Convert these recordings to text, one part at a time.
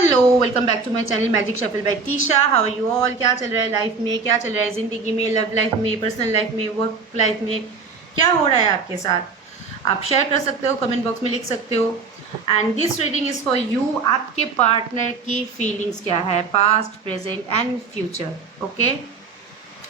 Hello, welcome back to my channel magic shuffle by Tisha. How are you all? क्या चल रहा है life में, क्या चल रहा है ज़िंदगी में, लव लाइफ में, पर्सनल लाइफ में, वर्क लाइफ में, क्या हो रहा है आपके साथ? आप शेयर कर सकते हो, कमेंट बॉक्स में लिख सकते हो। And this reading is for you. आपके पार्टनर की फीलिंग्स क्या है, past, present and future. Okay,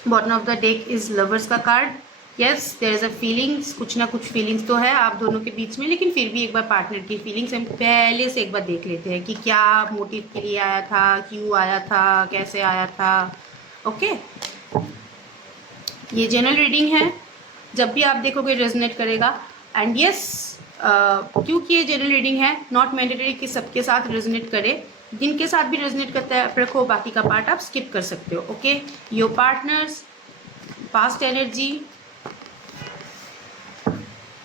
bottom of the deck is lovers का card. Yes, there is a feelings, कुछ ना कुछ फीलिंग्स तो है आप दोनों के बीच में, लेकिन फिर भी एक बार पार्टनर की फीलिंग्स हम पहले से एक बार देख लेते हैं कि क्या मोटिव के लिए आया था, क्यों आया था, कैसे आया था। ओके, ये जनरल रीडिंग है, जब भी आप देखोगे रेजोनेट करेगा। एंड यस, क्योंकि ये जनरल रीडिंग है, नॉट मैंडेटरी कि सबके साथ रेजोनेट करे। जिनके साथ भी रेजोनेट करता है रखो, बाकी का पार्ट आप स्किप कर सकते हो। Okay, your partners, past energy,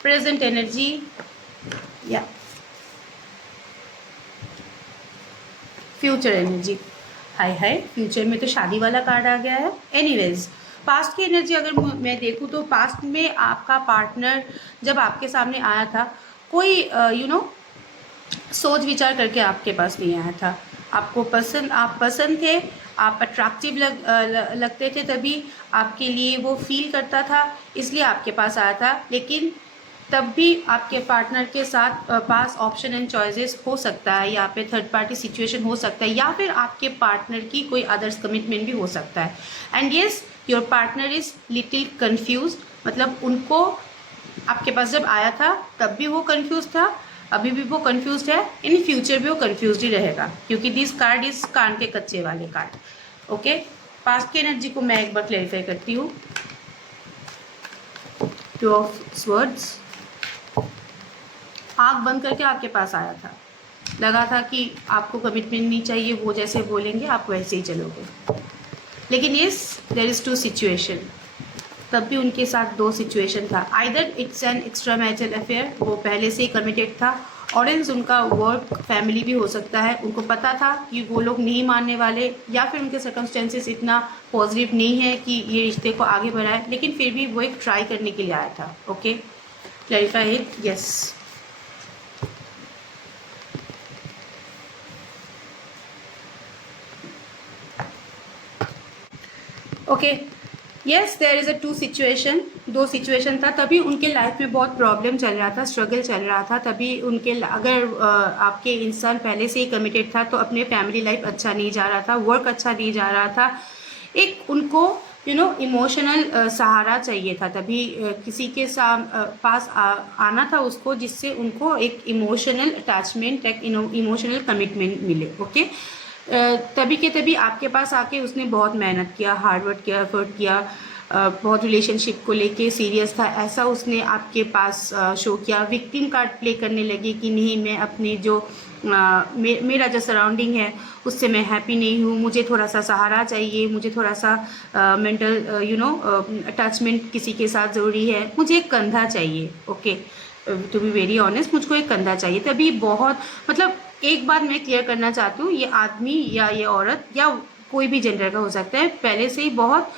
present energy, या फ्यूचर एनर्जी। हाय हाय, फ्यूचर में तो शादी वाला कार्ड आ गया है। एनीवेज, पास्ट की एनर्जी अगर मैं देखूँ तो पास्ट में आपका पार्टनर जब आपके सामने आया था, कोई सोच विचार करके आपके पास नहीं आया था। आपको पसंद, आप पसंद थे, आप अट्रैक्टिव लगते थे, तभी आपके लिए वो फील करता था, इसलिए आपके पास आया था। लेकिन तब भी आपके पार्टनर के साथ पास ऑप्शन एंड चॉइसेस हो सकता है, या पे थर्ड पार्टी सिचुएशन हो सकता है, या फिर आपके पार्टनर की कोई अदर्स कमिटमेंट भी हो सकता है। And yes, your partner is little confuse, मतलब उनको आपके पास जब आया था तब भी वो कंफ्यूज था, अभी भी वो कंफ्यूज है, इन फ्यूचर भी वो कंफ्यूज ही रहेगा, क्योंकि दिस कार्ड इज कान के कच्चे वाले कार्ड। ओके, पास्ट की एनर्जी को मैं एक बार क्लैरिफाई करती हूँ। टू ऑफ स्वर्ड्स, आँख बंद करके आपके पास आया था, लगा था कि आपको कमिटमेंट नहीं चाहिए, वो जैसे बोलेंगे आप वैसे ही चलोगे। लेकिन yes, there is two situation, तब भी उनके साथ दो सिचुएशन था। Either it's an extra marital affair, वो पहले से ही कमिटेड था, और एल्स उनका वर्क फैमिली भी हो सकता है, उनको पता था कि वो लोग नहीं मानने वाले, या फिर उनके सर्कमस्टेंसेस इतना पॉजिटिव नहीं है कि ये रिश्ते को आगे बढ़ाए, लेकिन फिर भी वो एक ट्राई करने के लिए आया था। Okay, clarify it. Yes, okay, yes, there is a two situation, दो सिचुएशन था, तभी उनके लाइफ में बहुत प्रॉब्लम चल रहा था, स्ट्रगल चल रहा था, तभी उनके अगर आपके इंसान पहले से ही कमिटेड था तो अपने फैमिली लाइफ अच्छा नहीं जा रहा था, वर्क अच्छा नहीं जा रहा था, एक उनको इमोशनल सहारा चाहिए था, तभी किसी के पास आना था उसको, जिससे उनको एक इमोशनल अटैचमेंट, एक इमोशनल कमिटमेंट मिले। ओके, तभी के तभी आपके पास आके उसने बहुत मेहनत किया, हार्डवर्क किया, एफर्ट किया, बहुत रिलेशनशिप को लेके सीरियस था, ऐसा उसने आपके पास शो किया। विक्टिम कार्ड प्ले करने लगी कि नहीं, मैं अपने जो मेरा जो सराउंडिंग है उससे मैं हैप्पी नहीं हूँ, मुझे थोड़ा सा सहारा चाहिए, मुझे थोड़ा सा मेंटल अटैचमेंट किसी के साथ ज़रूरी है, मुझे एक कंधा चाहिए। Okay, to be very honest, मुझको एक कंधा चाहिए। तभी बहुत, मतलब एक बात मैं क्लियर करना चाहती हूँ, ये आदमी या ये औरत या कोई भी जेंडर का हो सकता है, पहले से ही बहुत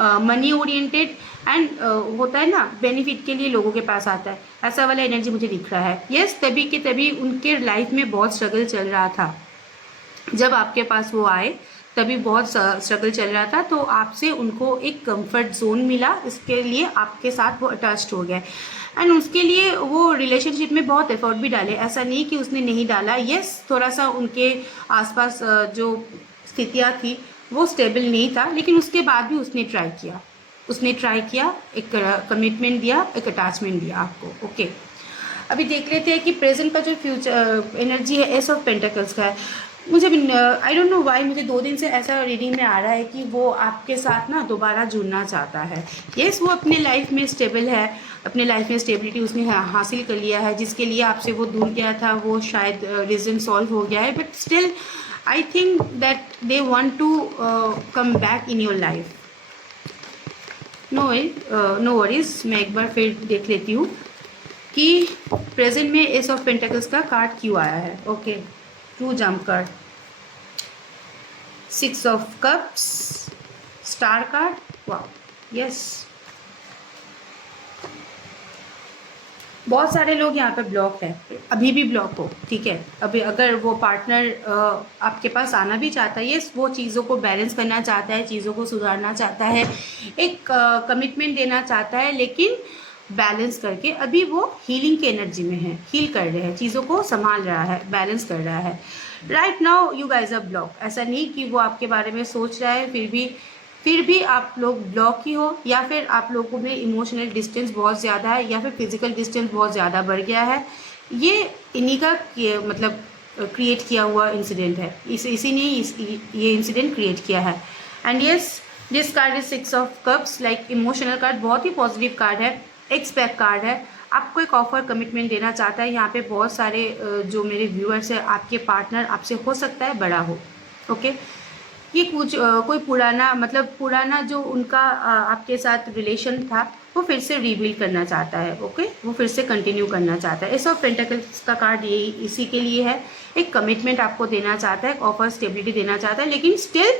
मनी ओरिएंटेड एंड होता है ना, बेनिफिट के लिए लोगों के पास आता है, ऐसा वाला एनर्जी मुझे दिख रहा है। यस, तभी के तभी उनके लाइफ में बहुत स्ट्रगल चल रहा था, जब आपके पास वो आए तभी बहुत स्ट्रगल चल रहा था, तो आपसे उनको एक कंफर्ट जोन मिला, इसके लिए आपके साथ वो अटैच्ड हो गए, एंड उसके लिए वो रिलेशनशिप में बहुत एफर्ट भी डाले, ऐसा नहीं कि उसने नहीं डाला। यस, थोड़ा सा उनके आसपास जो स्थितियाँ थी वो स्टेबल नहीं था, लेकिन उसके बाद भी उसने ट्राई किया, एक कमिटमेंट दिया, एक अटैचमेंट दिया आपको। ओके, अभी देख लेते हैं कि प्रेजेंट का जो फ्यूचर एनर्जी है, एस ऑफ पेंटिकल्स का है। मुझे आई डोंट नो वाई, मुझे 2 दिन से ऐसा रीडिंग में आ रहा है कि वो आपके साथ ना दोबारा जुड़ना चाहता है। येस, वो अपने लाइफ में स्टेबल है, अपने लाइफ में स्टेबिलिटी उसने हासिल कर लिया है, जिसके लिए आपसे वो दूर गया था वो शायद रीज़न सॉल्व हो गया है, but still I think that they want to come back in your life. No worries, मैं एक बार फिर देख लेती हूँ कि प्रेजेंट में एस ऑफ पेंटिकल्स का कार्ड क्यों आया है। Okay, 2 jump card, 6 of cups, star card, wow, yes, बहुत सारे लोग यहाँ पे ब्लॉक है, अभी भी ब्लॉक हो, ठीक है। अभी अगर वो पार्टनर आपके पास आना भी चाहता है, ये वो चीज़ों को बैलेंस करना चाहता है, चीज़ों को सुधारना चाहता है, एक कमिटमेंट देना चाहता है, लेकिन बैलेंस करके अभी वो हीलिंग की एनर्जी में है, हील कर रहे हैं, चीज़ों को संभाल रहा है, बैलेंस कर रहा है। Right now you guys R block. ऐसा नहीं कि वो आपके बारे में सोच रहा है, फिर भी आप लोग ब्लॉक ही हो, या फिर आप लोगों में इमोशनल डिस्टेंस बहुत ज़्यादा है, या फिर फिजिकल डिस्टेंस बहुत ज़्यादा बढ़ गया है। ये इन्हीं का मतलब क्रिएट किया हुआ इंसिडेंट है, इसी ने ये इंसिडेंट क्रिएट किया है। And yes, this card is 6 of cups, like emotional card, बहुत ही पॉजिटिव कार्ड है, एक्सपेक्ट कार्ड है। आपको एक ऑफर कमिटमेंट देना चाहता है। यहाँ पे बहुत सारे जो मेरे व्यूअर्स हैं, आपके पार्टनर आपसे हो सकता है बड़ा हो, ओके। ये कुछ कोई पुराना, मतलब पुराना जो उनका आपके साथ रिलेशन था, वो फिर से रिबिल्ड करना चाहता है, ओके। वो फिर से कंटिन्यू करना चाहता है। एस ऑफ पेंटिकल्स का कार्ड यही इसी के लिए है। एक कमिटमेंट आपको देना चाहता है, एक ऑफर स्टेबिलिटी देना चाहता है, लेकिन स्टिल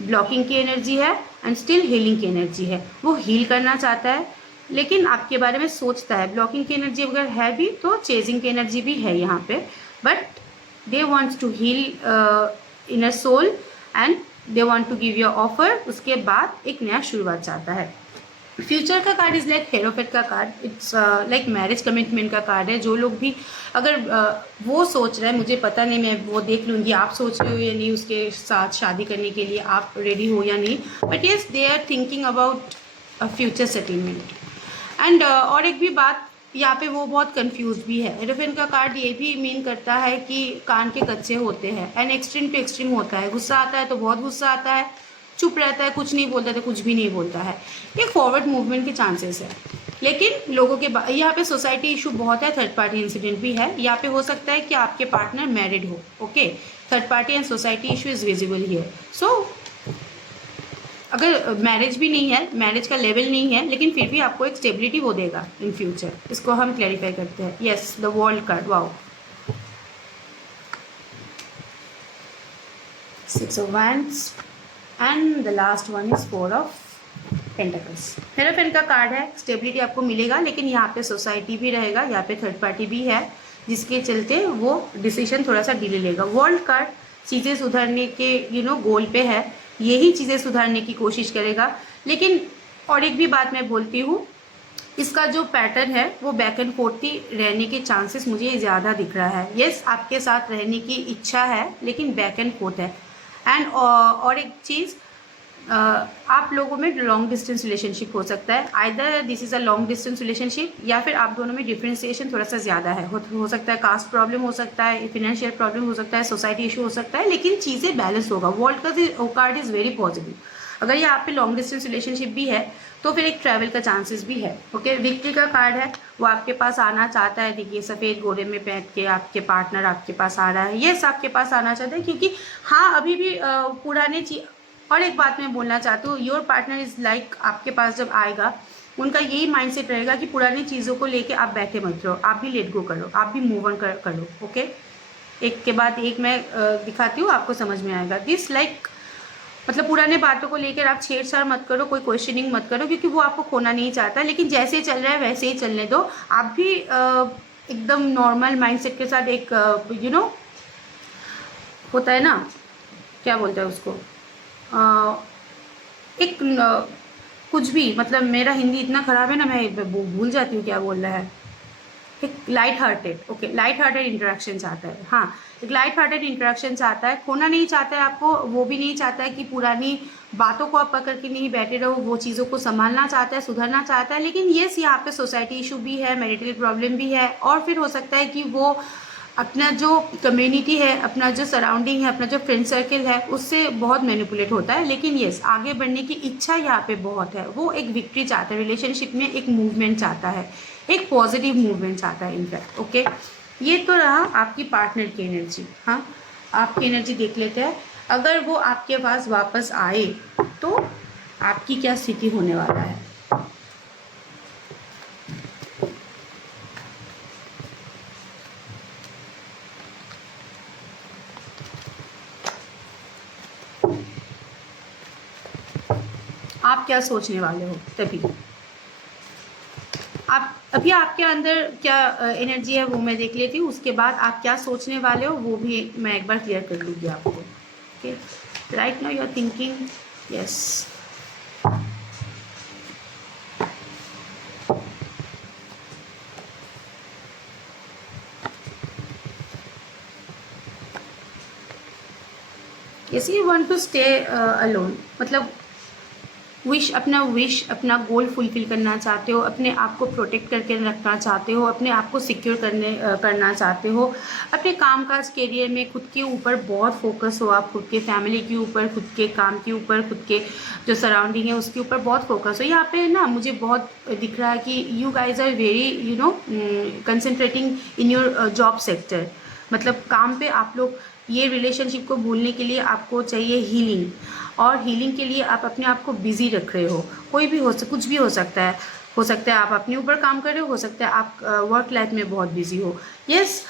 ब्लॉकिंग की एनर्जी है एंड स्टिल हीलिंग की एनर्जी है। वो हील करना चाहता है, लेकिन आपके बारे में सोचता है। ब्लॉकिंग की एनर्जी अगर है भी तो चेजिंग की एनर्जी भी है यहाँ पे, but they wants to heal inner soul and they want to give your offer. उसके बाद एक नया शुरुआत चाहता है। फ्यूचर का कार्ड इज़ लाइक हेरोफेट का card, it's like marriage commitment का कार्ड है। जो लोग भी अगर वो सोच रहे हैं, मुझे पता नहीं, मैं वो देख लूँगी आप सोच रहे हो या नहीं उसके साथ शादी करने के लिए, आप रेडी हो या नहीं, but yes they are thinking about a future settlement. And और एक भी बात, यहाँ पे वो बहुत कंफ्यूज भी है। एरोफेन का कार्ड ये भी मीन करता है कि कान के कच्चे होते हैं, एंड एक्सट्रीम टू एक्सट्रीम होता है। गुस्सा आता है तो बहुत गुस्सा आता है, चुप रहता है, कुछ नहीं बोलता तो कुछ भी नहीं बोलता है। ये फॉरवर्ड मूवमेंट के चांसेस है, लेकिन लोगों के यहाँ पे सोसाइटी इशू बहुत है, थर्ड पार्टी इंसिडेंट भी है। यहाँ पे हो सकता है कि आपके पार्टनर मैरिड हो, okay. Third party and society issue is visible here. So अगर मैरिज भी नहीं है, मैरिज का लेवल नहीं है, लेकिन फिर भी आपको एक स्टेबिलिटी वो देगा इन फ्यूचर। इसको हम क्लैरिफाई करते हैं। Yes, the world card, wow, 6 of Wands and the last one is 4 of Pentacles। हेरोफेन का कार्ड है, स्टेबिलिटी आपको मिलेगा, लेकिन यहाँ पे सोसाइटी भी रहेगा, यहाँ पे थर्ड पार्टी भी है, जिसके चलते वो डिसीजन थोड़ा सा डिले लेगा। वर्ल्ड कार्ड चीज़ें सुधारने के गोल पे है, यही चीज़ें सुधारने की कोशिश करेगा। लेकिन और एक भी बात मैं बोलती हूँ, इसका जो पैटर्न है वो बैक एंड फोर्थ ही रहने के चांसेस मुझे ज़्यादा दिख रहा है। यस, आपके साथ रहने की इच्छा है, लेकिन बैक एंड फोर्थ है। एंड और एक चीज़, आप लोगों में लॉन्ग डिस्टेंस रिलेशनशिप हो सकता है। Either this is a long distance relationship, या फिर आप दोनों में डिफ्रेंसिएशन थोड़ा सा ज़्यादा है। हो सकता है कास्ट प्रॉब्लम हो सकता है, फिनेंशियल प्रॉब्लम हो सकता है, सोसाइटी इशू हो सकता है, लेकिन चीज़ें बैलेंस होगा। वर्ल्ड का कार्ड इज़ वेरी पॉजिटिव। अगर ये आप पे लॉन्ग डिस्टेंस रिलेशनशिप भी है तो फिर एक ट्रैवल का चांसेस भी है, ओके। विक्ट्री का कार्ड है, वो आपके पास आना चाहता है। देखिए, सफ़ेद घोड़े में बैठ के आपके पार्टनर आपके पास आ रहा है। यस, आपके पास आना चाहता है, क्योंकि हाँ, अभी भी पुराने चीज। और एक बात मैं बोलना चाहती हूँ, योर पार्टनर इज़ लाइक, आपके पास जब आएगा उनका यही माइंडसेट रहेगा कि पुरानी चीज़ों को लेके आप बैठे मत रहो, आप भी लेट गो करो, आप भी मूव ऑन कर लो, ओके। एक के बाद एक मैं दिखाती हूँ, आपको समझ में आएगा। दिस लाइक, मतलब पुराने बातों को लेकर आप छेड़छाड़ मत करो, कोई क्वेश्चनिंग मत करो, क्योंकि वो आपको खोना नहीं चाहता। लेकिन जैसे चल रहा है वैसे ही चलने दो। आप भी एकदम नॉर्मल माइंडसेट के साथ, एक होता है ना, क्या बोलते हैं उसको, एक कुछ भी, मतलब मेरा हिंदी इतना ख़राब है ना, मैं भूल जाती हूँ क्या बोल रहा है। एक light hearted, okay, light hearted interaction चाहता है। हाँ, एक लाइट हार्टेड इंटरेक्शन चाहता है, खोना नहीं चाहता है आपको। वो भी नहीं चाहता है कि पुरानी बातों को आप पकड़ के नहीं बैठे रहो, वो चीज़ों को संभालना चाहता है, सुधरना चाहता है। लेकिन येस, यहाँ पे सोसाइटी इशू भी है, मैरिटल प्रॉब्लम भी है, और फिर हो सकता है कि वो अपना जो कम्युनिटी है, अपना जो सराउंडिंग है, अपना जो फ्रेंड सर्किल है, उससे बहुत मैनिपुलेट होता है। लेकिन येस, आगे बढ़ने की इच्छा यहाँ पे बहुत है। वो एक विक्ट्री चाहता है, रिलेशनशिप में एक मूवमेंट चाहता है, एक पॉजिटिव मूवमेंट चाहता है इनफैक्ट, ओके। ये तो रहा आपकी पार्टनर की एनर्जी। हाँ, आपकी एनर्जी देख लेते हैं। अगर वो आपके पास वापस आए तो आपकी क्या स्थिति होने वाला है। आप क्या सोचने वाले हो, तभी आप अभी आपके अंदर क्या एनर्जी है वो मैं देख लेती हूँ, उसके बाद आप क्या सोचने वाले हो वो भी मैं एक बार क्लियर कर लूँगी आपको। Okay, right now you are thinking, yes, yes you want to stay alone, मतलब विश अपना गोल फुलफिल करना चाहते हो, अपने आप को प्रोटेक्ट करके रखना चाहते हो, अपने आप को सिक्योर करना चाहते हो, अपने कामकाज करियर में खुद के ऊपर बहुत फोकस हो, आप खुद के फैमिली के ऊपर, खुद के काम के ऊपर, खुद के जो सराउंडिंग है उसके ऊपर बहुत फोकस हो। यहाँ पे ना मुझे बहुत दिख रहा है कि you guys are very concentrating in your job sector, मतलब काम पे आप लोग ये रिलेशनशिप को भूलने के लिए आपको चाहिए हीलिंग, और हीलिंग के लिए आप अपने आप को बिजी रख रहे हो। कोई भी कुछ भी हो सकता है, आप अपने ऊपर काम कर रहे हो सकता है आप वर्क लाइफ में बहुत बिजी हो। यस,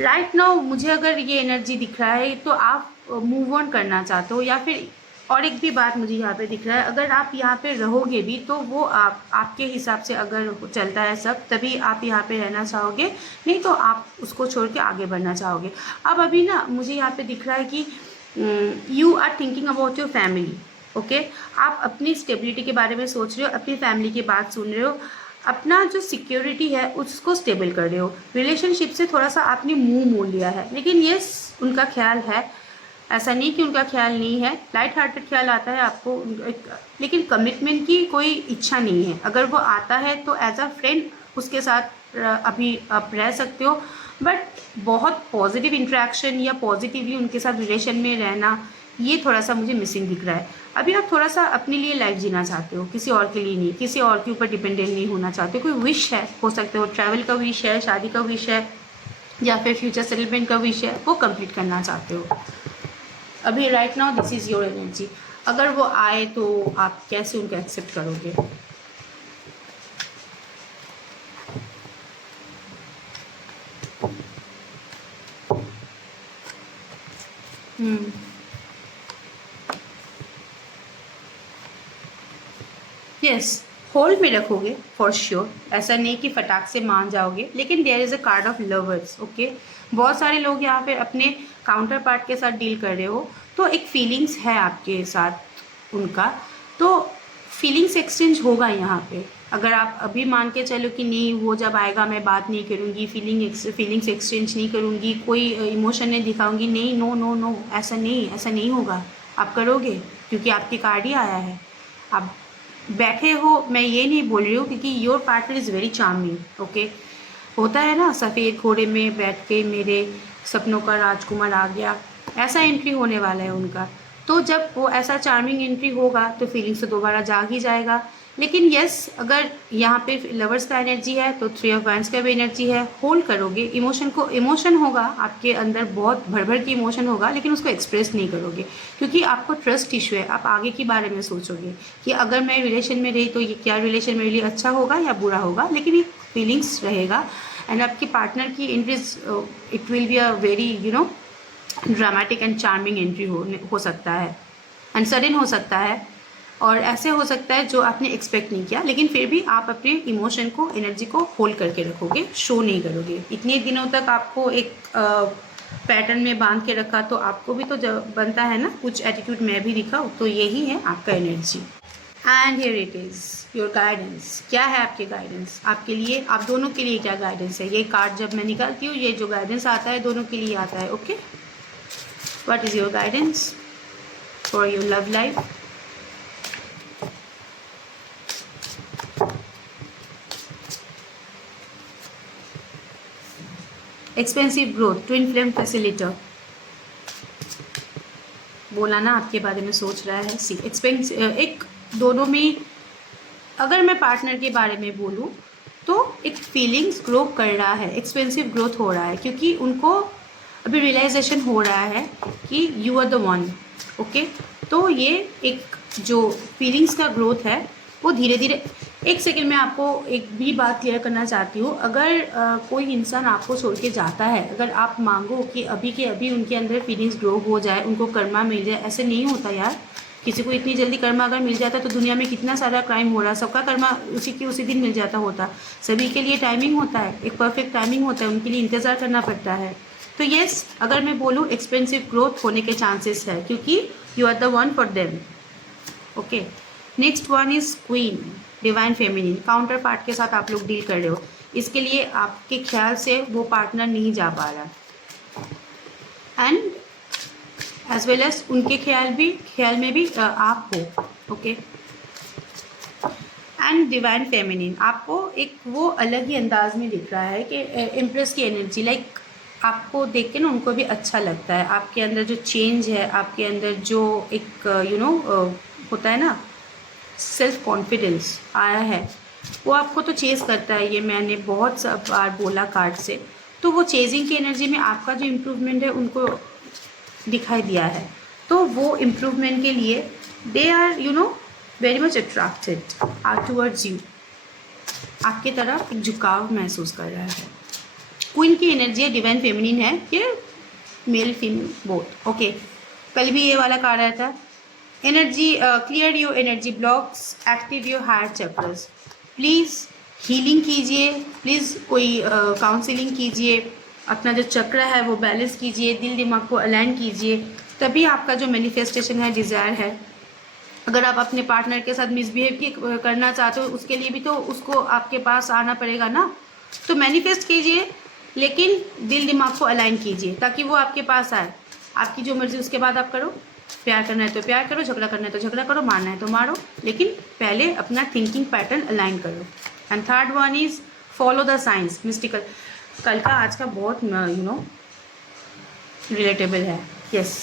राइट नाउ मुझे अगर ये एनर्जी दिख रहा है तो आप मूव ऑन करना चाहते हो, या फिर और एक भी बात मुझे यहाँ पे दिख रहा है, अगर आप यहाँ पे रहोगे भी तो वो आपके हिसाब से अगर चलता है सब तभी आप यहाँ पे रहना चाहोगे, नहीं तो आप उसको छोड़ के आगे बढ़ना चाहोगे। अब अभी ना मुझे यहाँ पे दिख रहा है कि you are thinking about your family. Okay, आप अपनी स्टेबिलिटी के बारे में सोच रहे हो, अपनी फैमिली की बात सुन रहे हो, अपना जो सिक्योरिटी है उसको स्टेबल कर रहे हो। रिलेशनशिप से थोड़ा सा आपने मुंह मोड़ लिया है, लेकिन यस उनका ख्याल है, ऐसा नहीं कि उनका ख्याल नहीं है, लाइट हार्टेड ख्याल आता है आपको, लेकिन कमिटमेंट की कोई इच्छा नहीं है। अगर वो आता है तो एज अ फ्रेंड उसके साथ अभी आप रह सकते हो, बट बहुत पॉजिटिव इंटरेक्शन या पॉजिटिवली उनके साथ रिलेशन में रहना ये थोड़ा सा मुझे मिसिंग दिख रहा है। अभी आप थोड़ा सा अपने लिए लाइफ जीना चाहते हो, किसी और के लिए नहीं, किसी और के ऊपर डिपेंडेंट नहीं होना चाहते हो। कोई विश है, हो सकता है वो ट्रैवल का विश है, शादी का विश है, या फिर फ्यूचर सेटलमेंट का विश है, वो कंप्लीट करना चाहते हो। अभी right now this is your energy. अगर वो आए तो आप कैसे उनको एक्सेप्ट करोगे? यस, होल्ड में रखोगे फॉर श्योर, ऐसा नहीं कि फटाक से मान जाओगे, लेकिन there is a card of lovers. Okay, बहुत सारे लोग यहाँ पे अपने काउंटर पार्ट के साथ डील कर रहे हो, तो एक फीलिंग्स है आपके साथ उनका, तो फीलिंग्स एक्सचेंज होगा यहाँ पे। अगर आप अभी मान के चलो कि नहीं वो जब आएगा मैं बात नहीं करूँगी, फीलिंग्स एक्सचेंज नहीं करूँगी, कोई इमोशन नहीं दिखाऊंगी, नहीं, नो नो नो, ऐसा नहीं होगा। आप करोगे क्योंकि आपके कार्ड ही आया है। आप बैठे हो, मैं ये नहीं बोल रही हूँ, क्योंकि your partner is very charming. Okay, होता है ना सफ़ेद घोड़े में बैठ के मेरे सपनों का राजकुमार आ गया, ऐसा एंट्री होने वाला है उनका। तो जब वो ऐसा चार्मिंग एंट्री होगा तो फीलिंग्स तो दोबारा जाग ही जाएगा। लेकिन यस, अगर यहाँ पे लवर्स का एनर्जी है तो थ्री ऑफ वैंड्स का भी एनर्जी है। होल्ड करोगे इमोशन को, इमोशन होगा आपके अंदर, बहुत भर भर की इमोशन होगा, लेकिन उसको एक्सप्रेस नहीं करोगे क्योंकि आपको ट्रस्ट इशू है। आप आगे के बारे में सोचोगे कि अगर मैं रिलेशन में रही तो ये क्या रिलेशन मेरे लिए अच्छा होगा या बुरा होगा, लेकिन ये फीलिंग्स रहेगा। एंड आपके पार्टनर की entries, it will be a very dramatic and charming entry हो सकता है, एंड सडन हो सकता है, और ऐसे हो सकता है जो आपने एक्सपेक्ट नहीं किया, लेकिन फिर भी आप अपने इमोशन को, एनर्जी को होल्ड करके रखोगे, शो नहीं करोगे। इतने दिनों तक आपको एक पैटर्न में बांध के रखा, तो आपको भी तो बनता है ना कुछ एटीट्यूड मैं भी दिखाऊँ, तो यही है आपका energy. And here it is your guidance. क्या है आपके गाइडेंस आपके लिए, आप दोनों के लिए क्या गाइडेंस है? ये कार्ड जब मैं निकालती हूँ, ये जो गाइडेंस आता है दोनों के लिए आता है। Okay, what is your guidance for your love life? Expensive growth, twin flame facilitator, बोला ना आपके बारे में सोच रहा है। सी एक दोनों में, अगर मैं पार्टनर के बारे में बोलूँ तो एक फीलिंग्स ग्रो कर रहा है, एक्सपेंसिव ग्रोथ हो रहा है, क्योंकि उनको अभी रियलाइजेशन हो रहा है कि you are the one. Okay, तो ये एक जो फीलिंग्स का ग्रोथ है वो धीरे धीरे। एक सेकेंड में आपको एक भी बात क्लियर करना चाहती हूँ। अगर कोई इंसान आपको छोड़ के जाता है, अगर आप मांगो कि अभी के अभी उनके अंदर फीलिंग्स ग्रो हो जाए, उनको कर्मा मिल जाए, ऐसे नहीं होता यार। किसी को इतनी जल्दी कर्मा अगर मिल जाता तो दुनिया में कितना सारा क्राइम हो रहा, सबका कर्मा उसी दिन मिल जाता होता। सभी के लिए टाइमिंग होता है, एक परफेक्ट टाइमिंग होता है, उनके लिए इंतज़ार करना पड़ता है। तो येस, अगर मैं बोलूँ एक्सपेंसिव ग्रोथ होने के चांसेस है, क्योंकि you are the one for them. Okay, next one is queen, divine feminine. Counterpart के साथ आप लोग डील कर रहे हो, इसके लिए आपके ख्याल से वो पार्टनर नहीं जा पा रहा, एंड एज वेल एज उनके ख्याल में भी आप हो। ओके, एंड डिवाइन फेमिनिन आपको एक वो अलग ही अंदाज में दिख रहा है कि इम्प्रेस की एनर्जी, लाइक आपको देख के ना उनको भी अच्छा लगता है। आपके अंदर जो चेंज है, आपके अंदर जो एक होता है ना सेल्फ कॉन्फिडेंस आया है, वो आपको तो चेज़ करता है। ये मैंने बहुत बार बोला कार्ड से। तो वो चेजिंग की एनर्जी में आपका जो इम्प्रूवमेंट है उनको दिखाई दिया है। तो वो इम्प्रूवमेंट के लिए they are very much attracted towards you, आपके तरफ एक झुकाव महसूस कर रहा है। क्वीन की एनर्जी है, डिवाइन फेमिनिन है, ये मेल फीमेल बोथ। ओके, कल भी ये वाला कार्ड आया था। Energy clear your energy blocks, active your heart chakras. Please healing कीजिए, प्लीज़ कोई काउंसलिंग कीजिए, अपना जो चक्र है वो बैलेंस कीजिए, दिल दिमाग को अलाइन कीजिए, तभी आपका जो मैनिफेस्टेशन है, डिज़ायर है। अगर आप अपने पार्टनर के साथ मिसबिहेव करना चाहते हो, उसके लिए भी तो उसको आपके पास आना पड़ेगा ना। तो मैनिफेस्ट कीजिए, लेकिन दिल दिमाग को अलाइन कीजिए ताकि वो आपके पास आए। आपकी जो मर्ज़ी उसके बाद आप करो। प्यार करना है तो प्यार करो, झगड़ा करना है तो झगड़ा करो, मारना है तो मारो, लेकिन पहले अपना थिंकिंग पैटर्न अलाइन करो। And third one is follow the science, mystical. कल का आज का बहुत रिलेटेबल है। यस,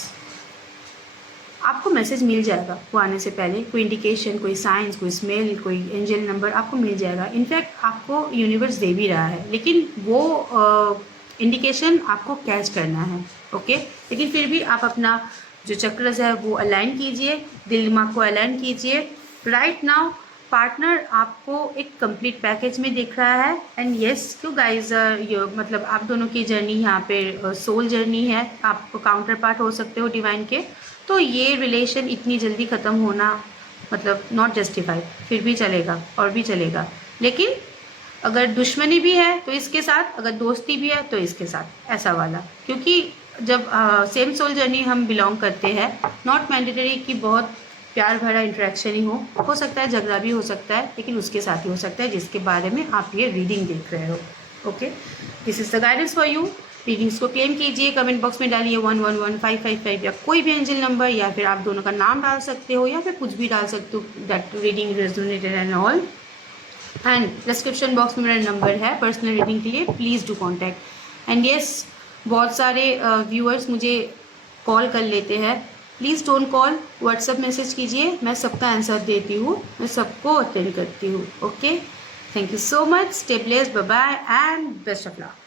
आपको मैसेज मिल जाएगा वो आने से पहले, कोई इंडिकेशन, कोई साइंस, कोई स्मेल, कोई एंजल नंबर आपको मिल जाएगा। इनफैक्ट आपको यूनिवर्स दे भी रहा है, लेकिन वो इंडिकेशन आपको कैच करना है। ओके, लेकिन फिर भी आप अपना जो चक्रस है वो अलाइन कीजिए, दिल दिमाग को अलाइन कीजिए। राइट नाउ पार्टनर आपको एक कंप्लीट पैकेज में दिख रहा है। एंड येस, क्यों गाइज, मतलब आप दोनों की जर्नी यहाँ पे सोल जर्नी है, आप काउंटर पार्ट हो सकते हो डिवाइन के। तो ये रिलेशन इतनी जल्दी ख़त्म होना मतलब नॉट जस्टिफाइड, फिर भी चलेगा और भी चलेगा। लेकिन अगर दुश्मनी भी है तो इसके साथ, अगर दोस्ती भी है तो इसके साथ, ऐसा वाला। क्योंकि जब सेम सोल जर्नी हम बिलोंग करते हैं, नॉट मैंडेटरी कि बहुत प्यार भरा इंटरेक्शन ही हो सकता है झगड़ा भी हो सकता है, लेकिन उसके साथ ही हो सकता है जिसके बारे में आप ये रीडिंग देख रहे हो। Okay, this is the guidance for you. Readings को क्लेम कीजिए, कमेंट बॉक्स में डालिए 111555 या कोई भी एंजल नंबर, या फिर आप दोनों का नाम डाल सकते हो, या फिर कुछ भी डाल सकते हो, that reading resonated and all. And description box में मेरा नंबर है पर्सनल रीडिंग के लिए, please do contact. And yes, बहुत सारे व्यूअर्स मुझे कॉल कर लेते हैं, please don't call, WhatsApp message कीजिए, मैं सबका आंसर देती हूँ, मैं सबको अटेंड करती हूँ। Okay, thank you so much, stay blessed, bye bye and best of luck.